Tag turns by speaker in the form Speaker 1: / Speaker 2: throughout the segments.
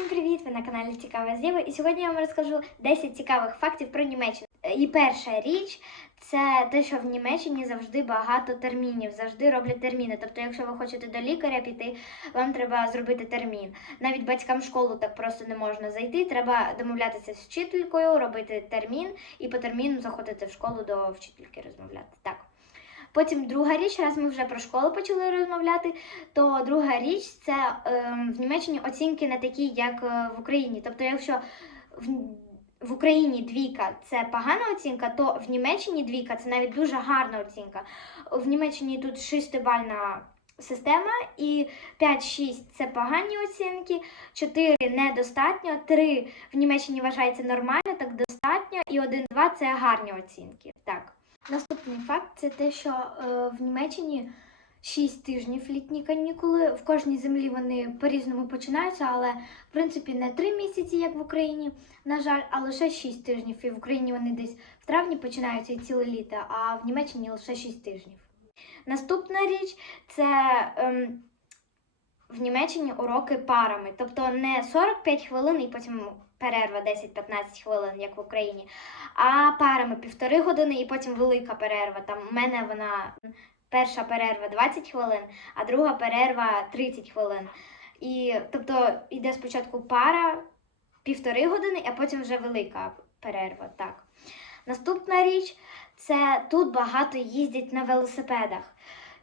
Speaker 1: Всім привіт! Ви на каналі Цікава Зєва. І сьогодні я вам розкажу 10 цікавих фактів про Німеччину. Е, І перша річ це те, що в Німеччині завжди багато термінів, завжди роблять терміни. Тобто, якщо ви хочете до лікаря піти, вам треба зробити термін. Навіть батькам в школу так просто не можна зайти. Треба домовлятися з вчителькою, робити термін і по терміну заходити в школу до вчительки розмовляти. Так. Потім друга річ, раз ми вже про школу почали розмовляти, то друга річ це ем, в Німеччині оцінки не такі, як е, в Україні. Тобто, якщо в, в Україні двійка це погана оцінка, то в Німеччині двійка це навіть дуже гарна оцінка. В Німеччині тут шестибальна система, і 5-6 це погані оцінки, 4 недостатньо, 3 в Німеччині вважається нормально, так достатньо, і 1-2 це гарні оцінки. Так. Наступний факт це те, що е, в Німеччині 6 тижнів літні канікули. В кожній землі вони по-різному починаються, але в принципі не 3 місяці, як в Україні, на жаль, а лише 6 тижнів. І в Україні вони десь в травні починаються і ціле літо, а в Німеччині лише 6 тижнів. Наступна річ це ем, в Німеччині уроки парами, тобто не 45 хвилин і потім перерва 10-15 хвилин, як в Україні, а парами півтори години і потім велика перерва. Там у мене вона перша перерва 20 хвилин, а друга перерва 30 хвилин. І тобто йде спочатку пара півтори години, а потім вже велика перерва. Так. Наступна річ це тут багато їздять на велосипедах.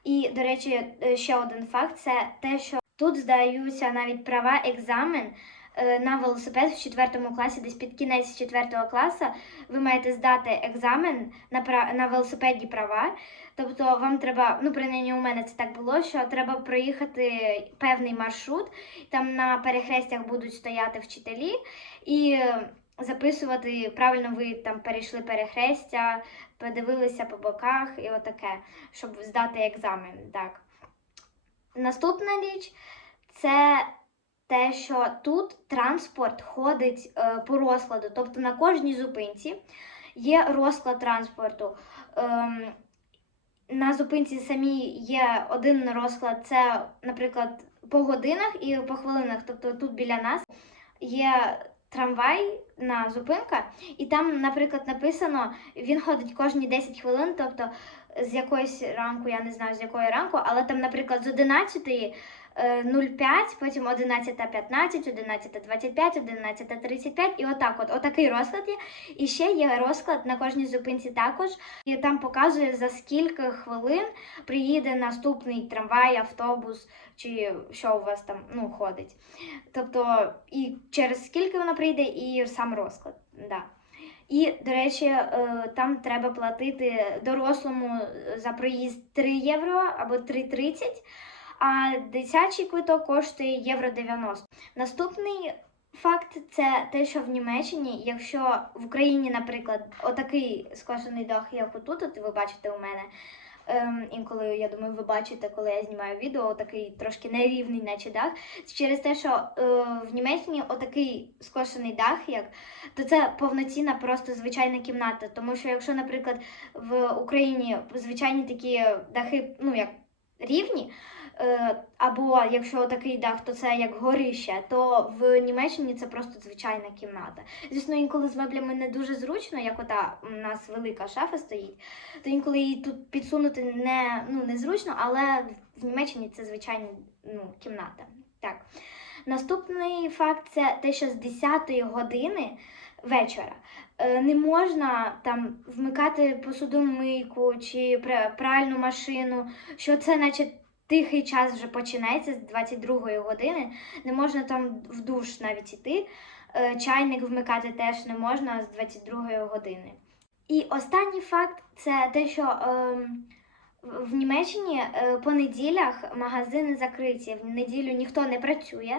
Speaker 1: І, до речі, е, ще один факт це те, що тут здаються навіть права екзамен е, на велосипед в 4 класі, десь під кінець 4 класу ви маєте здати екзамен на на велосипеді права. Тобто вам треба, ну принаймні у мене це так було, що треба проїхати певний маршрут, там на перехрестях будуть стояти вчителі і записувати правильно ви там перейшли перехрестя, подивилися по боках і отаке, щоб здати екзамен. Так. Наступна річ це те, що тут транспорт ходить е, по розкладу, тобто на кожній зупинці є розклад транспорту. Ем, на зупинці самій є один розклад, це, наприклад, по годинах і по хвилинах. Тобто тут біля нас є трамвай на зупинка, і там, наприклад, написано, він ходить кожні 10 хвилин, тобто з якоїсь ранку, я не знаю з якої ранку, але там, наприклад, з 11 е, 05, потім 11.15, 11.25, 11.35 і отак от. Отакий розклад є. І ще є розклад на кожній зупинці також. І там показує, за скільки хвилин приїде наступний трамвай, автобус, чи що у вас там ну, ходить. Тобто, і через скільки воно прийде, і сам розклад. Да. І, до речі, е, там треба платити дорослому за проїзд 3 євро або 3,30, а дитячий квиток коштує євро 90. Наступний факт це те, що в Німеччині, якщо в Україні, наприклад, отакий скошений дах, як отут, от ви бачите у мене. Ем, інколи я думаю, ви бачите, коли я знімаю відео, такий трошки нерівний, наче дах. Через те, що е, в Німеччині отакий скошений дах, як то це повноцінна, просто звичайна кімната. Тому що якщо, наприклад, в Україні звичайні такі дахи, ну як рівні, або якщо такий дах, то це як горище, то в Німеччині це просто звичайна кімната. Звісно, інколи з меблями не дуже зручно, як ота у нас велика шафа стоїть, то інколи її тут підсунути не, ну, незручно, але в Німеччині це звичайна ну, кімната. Так. Наступний факт це те, що з 10 години вечора е, не можна там вмикати посудомийку чи пра- пральну машину, що це наче тихий час вже починається з 22 години. Не можна там в душ навіть іти. Е, Чайник вмикати теж не можна з 22 години. І останній факт це те, що е, в Німеччині е, по неділях магазини закриті. В неділю ніхто не працює,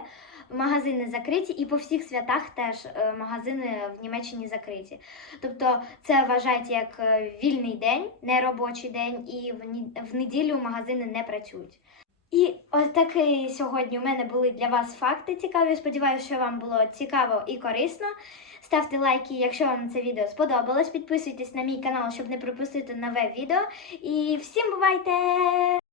Speaker 1: магазини закриті, і по всіх святах теж е, магазини в Німеччині закриті. Тобто це вважається як е, вільний день, не робочий день, і в, неділю магазини не працюють. І ось такі сьогодні у мене були для вас факти цікаві. Сподіваюся, що вам було цікаво і корисно. Ставте лайки, якщо вам це відео сподобалось. Підписуйтесь на мій канал, щоб не пропустити нове відео. І всім бувайте!